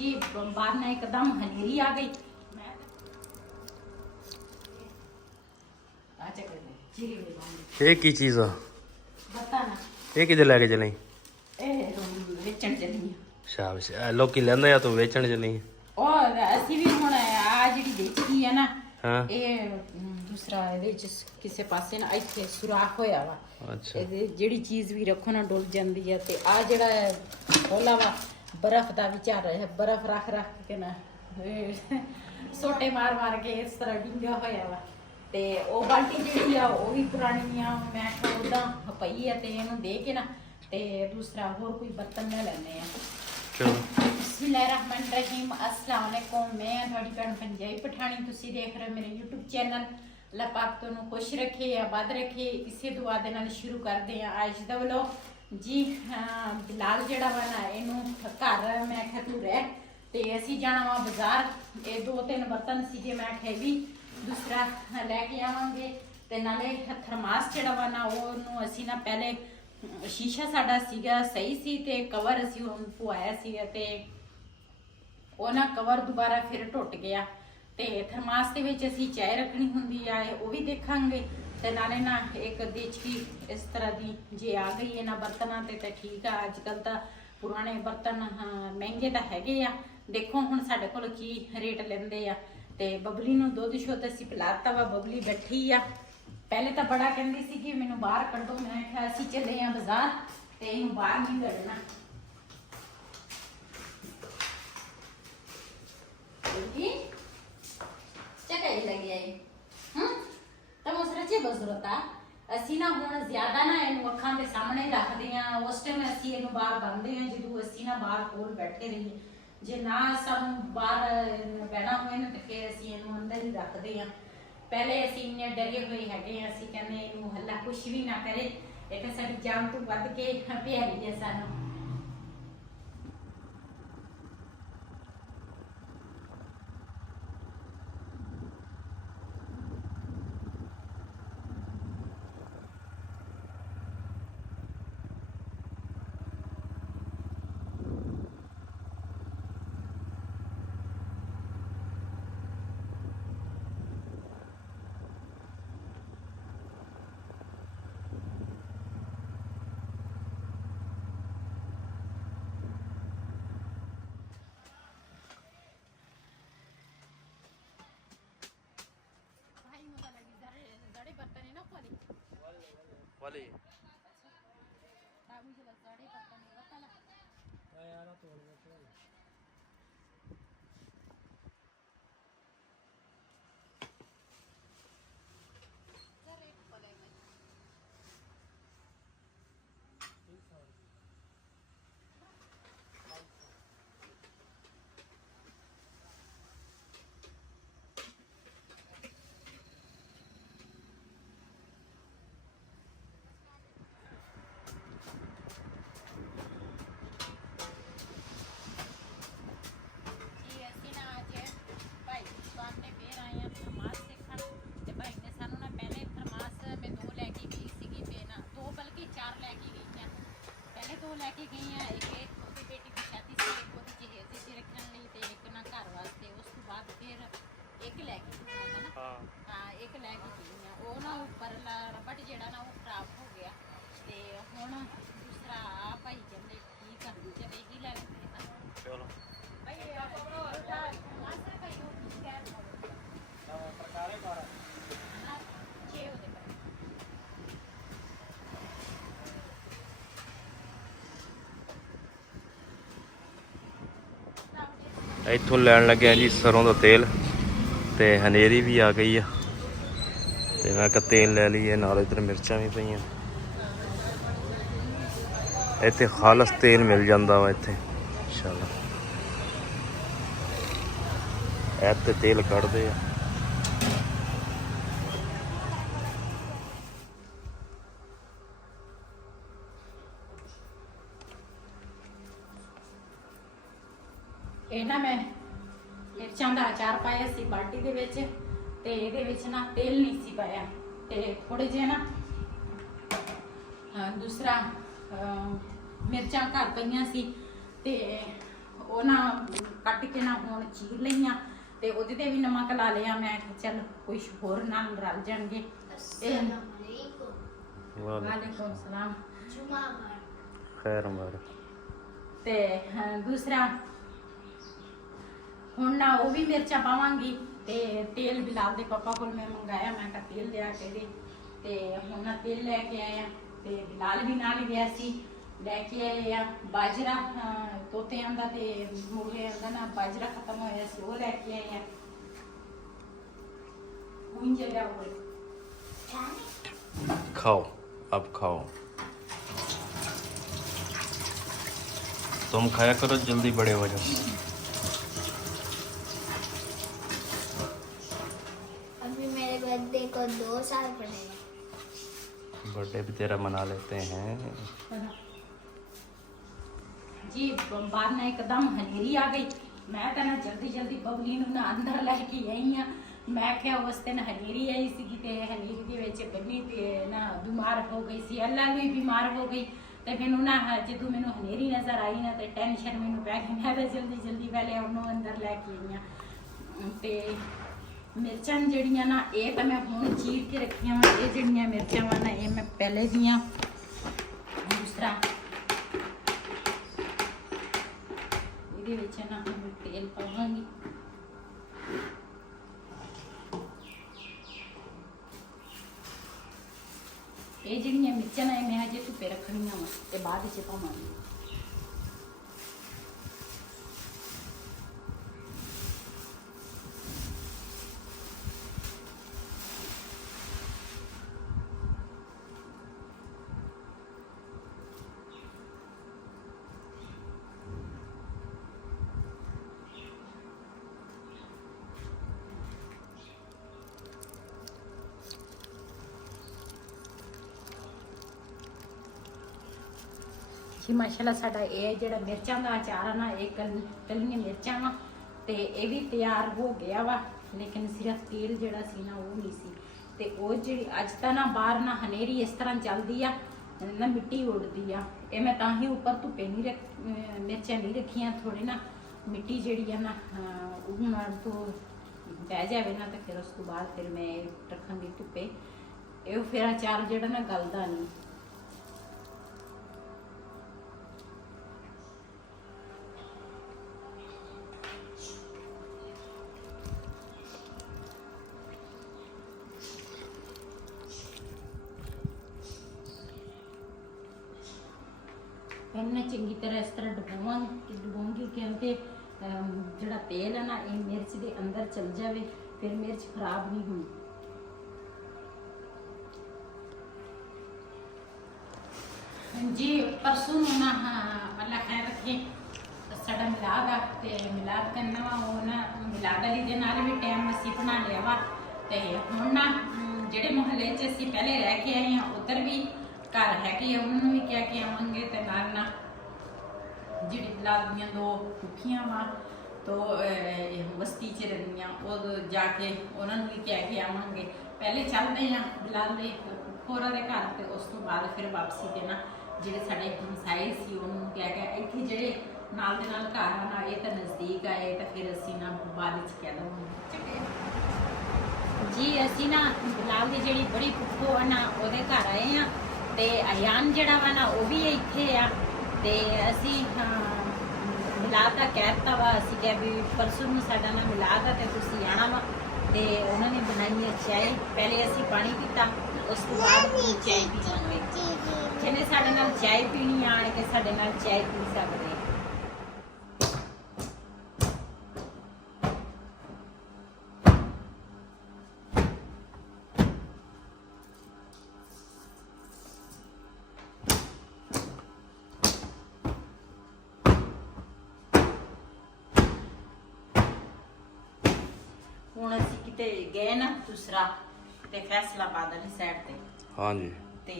जी बाद में एकदम हनेरी आ गई। ये की चीज आ बता ना ये किधर लेके चले वेचण चली शाबाश लोकी लेंदे आ तू वेचण चली और ਅਸੀਂ ਵੀ ਹੁਣ ਆ ਜਿਹੜੀ ਵੇਚੀ ਹੈ ਨਾ ਹਾਂ ਇਹ ਦੂਸਰਾ ਇਹਦੇ ਚ ਕਿਸੇ ਪਾਸੇ ਨਾ ਇੱਥੇ ਸੁਰਾਖ ਹੋਇਆ ਵਾ ਅੱਛਾ ਇਹਦੇ ਜਿਹੜੀ ਚੀਜ਼ ਵੀ ਰੱਖੋ ਨਾ ਡੁੱਲ ਜਾਂਦੀ ਹੈ ਤੇ ਆ ਜਿਹੜਾ ਖੋਲਾ ਵਾ ਬਰਫ਼ ਦਾ ਵਿਚਾਰ ਹੈ ਬਰਫ਼ ਰੱਖ ਕੇ ਨਾ ਸੋਟੇ ਮਾਰ ਕੇ ਇਸ ਤਰ੍ਹਾਂ ਡਿੰਗਾ ਹੋਇਆ ਵਾ ਤੇ ਉਹ ਬਾਲਟੀ ਜਿਹੜੀ ਆ ਉਹ ਵੀ ਪੁਰਾਣੀ ਆ ਮੈਂ ਕਿਹਾ ਉਦਾਂ ਪਈ ਆ ਤੇ ਇਹਨੂੰ ਦੇ ਕੇ ਨਾ ਤੇ ਦੂਸਰਾ ਹੋਰ ਕੋਈ ਬਰਤਨ ਲੈ ਲੈਣੇ ਆ ਚਲੋ ਬਿਸਮਿਲ੍ਲਾਹਿਰਰਹਿਮਾਨਿਰਰਹੀਮ अस्सलाम वालेकुम मैं थोड़ी भैन पंजाबी पठानी तुसी देख रहे हो मेरे यूट्यूब चैनल अल्लाह पाक तुहानू खुश रखे आबाद रखे इसे दुआ दे नाल शुरू करते हैं आज दा व्लॉग जी बिलाल जेड़ा वा ना इनू घर मैं आख्या तू रह ते असी जाना वा बाजार ये 2-3 बर्तन सी जे मैं आख्या भी दूसरा लैके आवांगे ते नाले थर्मास जेड़ा वा ना ओनू असी ना पहले शीशा साडा सीगा सही सी ते कवर असी हुण पवाया सीगा ते ਉਹ ਨਾ ਕਵਰ ਦੁਬਾਰਾ ਫਿਰ ਟੁੱਟ ਗਿਆ ਤੇ ਥਰਮਾਸ ਦੇ ਵਿੱਚ ਅਸੀਂ ਚਾਹ ਰੱਖਣੀ ਹੁੰਦੀ ਆ ਉਹ ਵੀ ਦੇਖਾਂਗੇ ਤੇ ਨਾਲੇ ਨਾ ਇੱਕ ਦੇਚਕੀ ਇਸ ਤਰ੍ਹਾਂ ਦੀ ਜੇ ਆ ਗਈ ਇਹਨਾਂ ਬਰਤਨਾਂ ਤੇ ਤਾਂ ਠੀਕ ਆ ਅੱਜ ਕੱਲ ਤਾਂ ਪੁਰਾਣੇ ਬਰਤਨ ਮਹਿੰਗੇ ਤਾਂ ਹੈਗੇ ਆ ਦੇਖੋ ਹੁਣ ਸਾਡੇ ਕੋਲ ਕੀ ਰੇਟ ਲੈਂਦੇ ਆ ਤੇ ਬਬਲੀ ਨੂੰ ਦੁੱਧ ਸ਼ੁੱਧ ਅਸੀਂ ਪਿਲਾਤਾ ਵਾ ਬਬਲੀ ਬੈਠੀ ਆ ਪਹਿਲੇ ਤਾਂ ਬੜਾ ਕਹਿੰਦੀ ਸੀ ਕਿ ਮੈਨੂੰ ਬਾਹਰ ਕੱਢੋ ਮੈਂ ਕਿਹਾ ਅਸੀਂ ਚੱਲੇ ਆ ਬਾਜ਼ਾਰ ਤੇ ਇਹਨੂੰ ਬਾਹਰ ਨਹੀਂ ਕੱਢਣਾ चकाई लगी है तो उस रचे बजरता ਅਸੀਂ ਨਾ ਹੁਣ ਜ਼ਿਆਦਾ ਨਾ ਇਹਨੂੰ ਅੱਖਾਂ ਦੇ ਸਾਹਮਣੇ ਰੱਖਦੇ ਆ ਉਸ ਟਾਈਮ ਅਸੀਂ ਇਹਨੂੰ ਬਾਹਰ ਬੰਨਦੇ ਆ ਜਦੋਂ ਅਸੀਂ ਨਾ ਬਾਹਰ ਕੋਲ ਬੈਠੇ ਰਹੀਏ ਜੇ ਨਾ ਸਾਨੂੰ ਬਾਹਰ ਬੈਠਾ ਹੋਏ ਨਾ ਤੇ ਫਿਰ ਅਸੀਂ ਇਹਨੂੰ ਅੰਦਰ ਹੀ ਰੱਖਦੇ ਆ ਪਹਿਲੇ ਅਸੀਂ ਇੰਨੇ ਡਰੇ ਹੋਏ ਹੈਗੇ ਆ ਅਸੀਂ ਕਹਿੰਦੇ ਇਹਨੂੰ ਹੱਲਾ ਕੁਛ ਵੀ ਨਾ ਕਰੇ ਇਹ ਤਾਂ ਸਾਡੀ ਜਾਨ ਤੋਂ ਵੱਧ ਕੇ ਪਿਆਰੀ ਹੈ ਸਾਨੂੰ वाले ਇੱਥੋਂ ਲੈਣ ਲੱਗਿਆ ਜੀ ਸਰੋਂ ਦਾ ਤੇਲ ਤੇ ਹਨੇਰੀ ਵੀ ਆ ਗਈ ਆ ਤੇ ਮੈਂ ਕਿਹਾ ਤੇਲ ਲੈ ਲਈਏ ਨਾਲ ਇੱਧਰ ਮਿਰਚਾਂ ਵੀ ਪਈਆਂ ਇੱਥੇ ਖਾਲਸ ਤੇਲ ਮਿਲ ਜਾਂਦਾ ਵਾ ਇੱਥੇ ਇੰਸ਼ਾਅੱਲਾ ਇੱਥੇ ਤੇਲ ਕੱਢਦੇ ਆ ਇਹ ਨਾ ਮੈਂ ਮਿਰਚਾਂ ਦਾ ਅਚਾਰ ਪਾਇਆ ਸੀ ਬਾਲਟੀ ਦੇ ਵਿੱਚ ਤੇ ਇਹਦੇ ਵਿੱਚ ਨਾ ਤੇਲ ਨਹੀਂ ਸੀ ਪਾਇਆ ਤੇ ਥੋੜੇ ਜਿਹੇ ਨਾ ਦੂਸਰਾ ਮਿਰਚਾਂ ਘਰ ਪਈਆਂ ਸੀ ਤੇ ਉਹ ਨਾ ਕੱਟ ਕੇ ਨਾ ਹੁਣ ਚੀਰ ਲਈਆਂ ਤੇ ਉਹਦੇ ਤੇ ਵੀ ਨਮਕ ਲਾ ਲਿਆ। ਮੈਂ ਕਿਹਾ ਚੱਲ ਕੁਝ ਹੋਰ ਨਾਲ ਰਲ ਜਾਣਗੇ। ਵਾਲੇਕੁਮ ਸਲਾਮ। ਖੈਰ ਮਾਰ ਤੇ ਦੂਸਰਾ ਹੁਣ ਨਾ ਉਹ ਵੀ ਮਿਰਚਾਂ ਪਾਵਾਂਗੀ ਤੇ ਤੇਲ ਬਿਲਾਲ ਦੇ ਪਾਪਾ ਕੋਲ ਮੈਂ ਮੰਗਾਇਆ। ਮੈਂ ਕਿਹਾ ਤੇਲ ਲਿਆ ਕੇ ਦੇ ਤੇ ਹੁਣ ਨਾ ਤੇਲ ਲੈ ਕੇ ਆਇਆ ਤੇ ਬਿਲਾਲ ਵੀ ਨਾਲ ਗਿਆ ਸੀ ਲੈ ਕੇ ਆਏ ਆ। ਬਾਜਰਾ ਤੋਤਿਆਂ ਦਾ ਤੇ ਮੁਰਗਿਆਂ ਦਾ ਨਾ ਬਾਜਰਾ ਖਤਮ ਹੋਇਆ ਸੀ, ਉਹ ਲੈ ਕੇ ਆਏ ਆ। ਹੁਣ ਜਗਾ ਹੋਏ खाओ, अब खाओ। तुम खाया करो, जल्दी बड़े हो जाओ। अभी मेरे बर्थडे को 2 साल पड़ेगा। बर्थडे भी तेरा मना लेते हैं। जी बाहर ना एकदम हनेरी आ गई। मैं तो ना जल्दी जल्दी बबली नूं ना अंदर लैके आई हाँ। मैं क्या उस दिन हनेरी आई सी ते हनेरी दे विच बन्नी ते ना बीमार हो गई सी। अल्लाह भी बीमार हो गई ते मैनू ना जदों मैनू हनेरी नज़र आई ना ते टेंशन मैनू पै गई। मैं तो जल्दी जल्दी पहले उन्होंने अंदर लैके आई हाँ। ते मिर्चां जड़ियां ना ये तो मैं हुण चीर के रखियां वा। ये जड़ियां मिर्चां वा ना ये मैं पहले दियां। दूसरा ਇਹਦੇ ਵਿੱਚ ਨਾ ਮੈਂ ਤੇਲ ਪਾਵਾਂਗੀ। ਇਹ ਜਿਹੜੀਆਂ ਮਿਰਚਾਂ ਨੇ ਮੈਂ ਅਜੇ ਧੁੱਪੇ ਰੱਖਣੀਆਂ ਵਾ ਤੇ ਬਾਅਦ ਵਿੱਚ ਪਾਵਾਂਗੀ। जी माशाल्लाह साडा ये जेड़ा मिर्चां दा अचार है ना ये कलियां मिर्चां वा ते ये भी तैयार हो गया वा। लेकिन सिर्फ तेल जेड़ा सी ना वो नहीं सी ते वो जेड़ी अज ता ना बाहर ना हनेरी इस तरह चलदी आ ना मिट्टी उड़दी आ। ये मैं तां ही ऊपर धुप्पे नहीं रख मिर्चां नहीं रखियां। थोड़ी ना मिट्टी जेड़ी है ना उगण तो बह जावे ना तो फिर उस तो बाद फिर मैं रखांगी धुप्पे। ये फिर अचार जेड़ा ना गलदा नहीं। मैं चंगी तरह इस तरह डुबाऊंगी क्योंकि जो तेल है ना ये मिर्च के अंदर चल जाए फिर मिर्च खराब नहीं होनी। जी परसों ना अल्लाह खैर रखे साडा मिलाद आ ते मिलाद करना वा वो ना मिलाद वाली दिन नाल भी टाइम असीं बना लिया वा ते हुण ना जिहड़े मुहल्ले च असीं पहले रह के आए हैं उधर भी घर है कि उन्होंने भी क्या के आवांगे ते नाल ना जिहड़ी बिलाल दियां 2 कुखियां वा तो बस्ती च रहिंदियां वो जाके उन्होंने भी क्या के आवांगे। पहले चलते हैं बिलाल दे होरां दे घर ते उस तो बाद फिर वापसी ते ना जिहड़े साडे हमसाए सी उन्होंने क्या के इत्थे जिहड़े नाल दे नाल घर आ ना ये तो नज़दीक आए तो फिर असीं ना बाद च कह दवांगे जी असीं ना बिलाल दी जिहड़ी बड़ी फुफो है ना उहदे घर आए हैं ते अयान जिहड़ा वा ना वो भी इत्थे आ ते असीं मिलाद का कहता वा असीं क्या भी परसों नूं साडा ना मिलाद आ ते तुसीं आना वा ते उन्होंने बनाई है चाय। पहले असीं पानी पीता उस तो बाद चाय पीवांगे। जिन्हें साडे नाल चाय पीनी आण के साडे नाल चाय पी सकदे। ਹੁਣ ਅਸੀਂ ਕਿਤੇ ਗਏ ਨਾ ਦੂਸਰਾ ਤੇ ਫੈਸਲਾਬਾਦ ਵਾਲੀ ਸਾਈਡ ਤੇ ਹਾਂਜੀ ਤੇ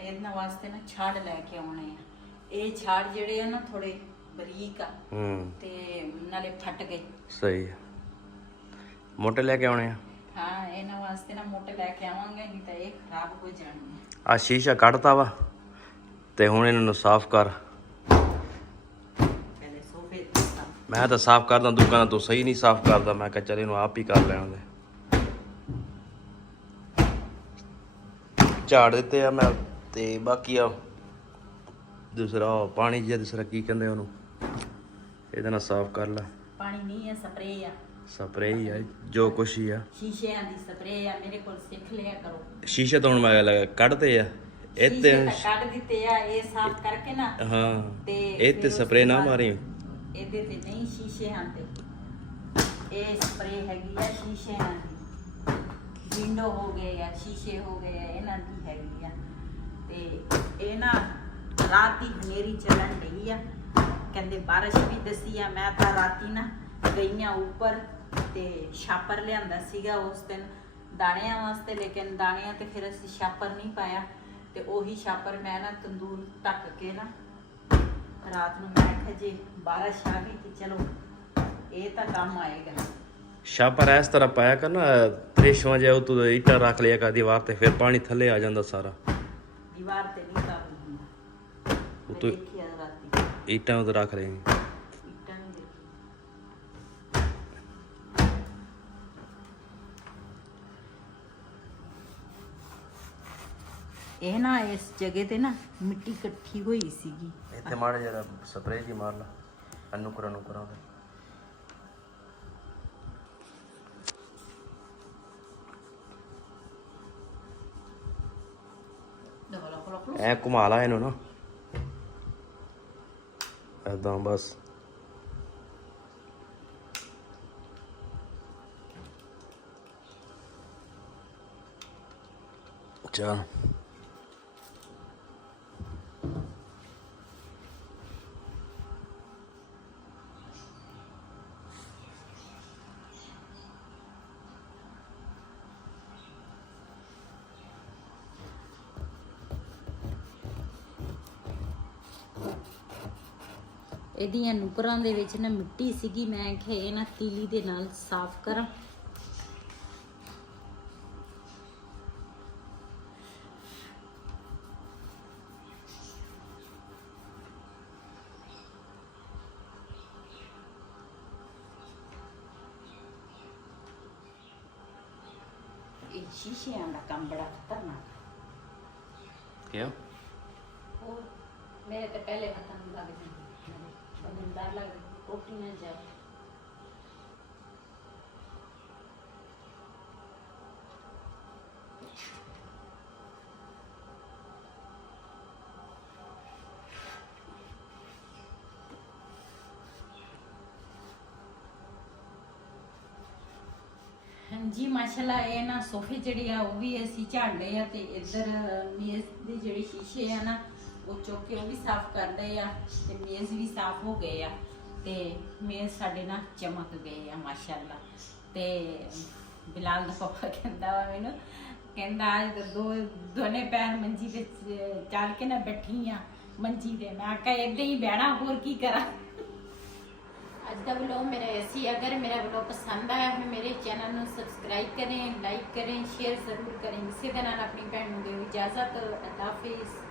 ਇਹਨਾਂ ਵਾਸਤੇ ਨਾ ਛਾੜ ਲੈ ਕੇ ਆਉਣੇ ਆ। ਇਹ ਛਾੜ ਜਿਹੜੇ ਆ ਨਾ ਥੋੜੇ ਬਰੀਕ ਆ ਤੇ ਨਾਲੇ ਫਟ ਗਏ। ਸਹੀ ਹੈ ਮੋਟੇ ਲੈ ਕੇ ਆਉਣੇ ਆ। ਹਾਂ ਇਹਨਾਂ ਵਾਸਤੇ ਨਾ ਮੋਟੇ ਲੈ ਕੇ ਆਵਾਂਗੇ ਨਹੀਂ ਤਾਂ ਇਹ ਖਰਾਬ ਹੋ ਜਾਣਗੇ। ਆ ਸ਼ੀਸ਼ਾ ਕੱਢਤਾ ਵਾ ਤੇ ਹੁਣ ਇਹਨਾਂ ਨੂੰ ਸਾਫ਼ ਕਰ। ਪਹਿਲੇ ਸੋਫੇ ਸਾਫ਼ ਮੈਂ ਤਾਂ ਸਾਫ਼ ਕਰਦਾ, ਦੁਕਾਨਾਂ ਤੋਂ ਸਹੀ ਨਹੀਂ ਸਾਫ਼ ਕਰਦਾ। ਮੈਂ ਕਿਹਾ ਚੱਲ ਇਹਨੂੰ ਆਪ ਹੀ ਕਰ ਲੈਣ ਦੇ। ਝਾੜ ਦਿੱਤੇ ਆ ਮੈਂ, ਤੇ ਬਾਕੀ ਆ ਦੂਸਰਾ ਪਾਣੀ ਜਿਹਾ, ਦੂਸਰਾ ਕੀ ਕਹਿੰਦੇ ਉਹਨੂੰ, ਇਹਦੇ ਨਾਲ ਸਾਫ਼ ਕਰ ਲੈ। ਪਾਣੀ ਨਹੀਂ ਹੈ, ਸਪਰੇਅ ਆ। ਸਪਰੇਅ ਹੀ ਆ, ਜੋ ਕੁਛ ਹੀ ਆ। ਸ਼ੀਸ਼ਿਆਂ ਦੀ ਸਪਰੇਅ ਆ, ਮੇਰੇ ਕੋਲ ਸਿੱਖ ਲਿਆ ਕਰੋ। ਸ਼ੀਸ਼ੇ ਤੋਂ ਹੁਣ ਮੈਂ ਕੱਢਦੇ ਆ ਇਹ ਤੇ। ਸ਼ੀਸ਼ੇ ਤਾਂ ਕੱਢ ਦਿੱਤੇ ਆ, ਇਹ ਸਾਫ਼ ਕਰਕੇ ਨਾ। ਹਾਂ, ਤੇ ਇਹ ਤੇ ਫਿਰ ਉਸ ਸਪਰੇਅ ਨਾ ਤੋਂ ਬਾਅਦ ਮਾਰੀ। ਇਹਦੇ ਤੇ ਨਹੀਂ, ਸ਼ੀਸ਼ਿਆਂ ਤੇ ਇਹ ਸਪਰੇਅ ਹੈਗੀ ਆ, ਸ਼ੀਸ਼ਿਆਂ ਦੀ। ਵਿੰਡੋ ਹੋ ਗਏ ਆ, ਸ਼ੀਸ਼ੇ ਹੋ ਗਏ ਆ, ਇਹਨਾਂ ਦੀ ਹੈਗੀ ਆ। ਤੇ ਇਹ ਨਾ ਰਾਤ ਦੀ ਹਨੇਰੀ ਚੱਲਣ ਡਈ ਆ, ਕਹਿੰਦੇ ਬਾਰਿਸ਼ ਵੀ ਦਸੀ ਆ। ਮੈਂ ਤਾਂ ਰਾਤੀ ਨਾ ਗਈਆਂ ਉੱਪਰ ਤੇ ਛਾਪਰ ਲਿਆਂਦਾ ਸੀਗਾ ਉਸ ਦਿਨ ਦਾਣਿਆਂ ਵਾਸਤੇ, ਲੇਕਿਨ ਦਾਣਿਆਂ ਤੇ ਫਿਰ ਅਸੀਂ ਛਾਪਰ ਨਹੀਂ ਪਾਇਆ। ਤੇ ਉਹੀ ਛਾਪਰ ਮੈਂ ਨਾ ਤੰਦੂਰ ਢੱਕ ਕੇ ਨਾ ਰਾਤ ਨੂੰ ਮੈਂ ਕਿਹਾ ਜੇ ਬਾਰਿਸ਼ ਆ ਗਈ ਤੇ ਚਲੋ ਇਹ ਤਾਂ ਕੰਮ ਆਏਗਾ। ਛਾਪਰ ਇਸ ਤਰ੍ਹਾਂ ਪਾਇਆ ਕਰ ਨਾ, ਤਰੇਸ਼ਵਾਂ ਜਿਹਾ ਉਤੋਂ ਇੱਟਾਂ ਰੱਖ ਲਿਆ ਕਰ ਦੀਵਾਰ ਤੇ, ਫਿਰ ਪਾਣੀ ਥੱਲੇ ਆ ਜਾਂਦਾ ਸਾਰਾ। ਦੀਵਾਰ ਤੇ ਨਹੀਂ ਕਾਬੂ ਹੁੰਦਾ। ਉਤੋਂ ਦੇਖਿਆ ਰਾਤੀ ਇੱਟਾਂ ਉਧਰ ਰੱਖ ਰਹੇ। ਇੱਟਾਂ ਵੀ ਦੇਖੀ। ਇਹ ਨਾ ਇਸ ਜਗ੍ਹਾ ਤੇ ਨਾ ਮਿੱਟੀ ਇਕੱਠੀ ਹੋਈ ਸੀਗੀ। ਇੱਥੇ ਮਾੜਾ ਜਿਹਾ ਸਪਰੇਅ ਜੀ ਮਾਰ ਲਾ, ਅਨੁਕਰਾਂ ਨੂੰ ਕਰਾਂ। ਐ ਘੁਮਾ ਲਾ ਇਹਨੂੰ ਨਾ, ਏਦਾਂ ਬਸ। ਚੱਲ ਇਹਦੀਆਂ ਨੁਕਰਾਂ ਦੇ ਵਿੱਚ ਨਾ ਮਿੱਟੀ ਸੀਗੀ। ਮੈਂ ਕਿਹਾ ਇਹ ਨਾ ਤੀਲੀ ਦੇ ਨਾਲ ਸਾਫ਼ ਕਰਾਂ। ਇਹ ਸ਼ੀਸ਼ਿਆਂ ਦਾ ਕੰਮ ਬੜਾ ਖਤਰਨਾਕ। ਕਿਉਂ? ਉਹ ਮੇਰੇ ਤੇ ਪਹਿਲੇ ਹੱਥਾਂ ਨੂੰ ਲੱਗ ਜਾਂਦੀ, ਮੈਨੂੰ ਡਰ ਲੱਗਦਾ ਟੁੱਟ ਨਾ ਜਾਏ। ਹਾਂਜੀ ਮਾਸ਼ਾਅੱਲਾ, ਇਹ ਨਾ ਸੋਫੇ ਜਿਹੜੇ ਆ ਉਹ ਵੀ ਅਸੀਂ ਝਾੜਦੇ ਆ, ਤੇ ਇੱਧਰ ਮੇਜ਼ ਦੀ ਜਿਹੜੀ ਸ਼ੀਸ਼ੇ ਆ ਨਾ ਉਹ ਚੁੱਕ ਕੇ ਉਹ ਵੀ ਸਾਫ਼ ਕਰਦੇ ਆ, ਤੇ ਮੇਜ਼ ਵੀ ਸਾਫ਼ ਹੋ ਗਏ ਆ, ਤੇ ਮੇਜ਼ ਸਾਡੇ ਨਾ ਚਮਕ ਗਏ ਆ ਮਾਸ਼ਾਅੱਲਾ। ਤੇ ਬਿਲਾਲ ਦਾ ਪਾਪਾ ਕਹਿੰਦਾ ਵਾ ਮੈਨੂੰ, ਕਹਿੰਦਾ ਅੱਜ ਦੋਨੇ ਪੈਰ ਮੰਜੀ ਤੇ ਚੱਲ ਕੇ ਨਾ ਬੈਠੀ ਆ ਮੰਜੀ ਤੇ। ਮੈਂ ਕਿਹਾ ਏਦਾਂ ਹੀ ਬਹਿਣਾ, ਹੋਰ ਕੀ ਕਰਾਂ। ਅੱਜ ਦਾ ਵਲੋਗ ਮੇਰਾ ऐसी, अगर मेरा ਵਲੋਗ ਪਸੰਦ ਆਇਆ ਹੈ ਮੇਰੇ ਚੈਨਲ ਨੂੰ ਸਬਸਕ੍ਰਾਈਬ ਕरें, ਲਾਈਕ करें, शेयर ਜ਼ਰੂਰ करें। ਇਸੇ ਦੇ ਨਾਲ ਆਪਣੀ ਭੈਣ ਨੂੰ ਦਿਓ ਇਜਾਜ਼ਤ। ਅੱਲਾ ਹਾਫਿਜ਼।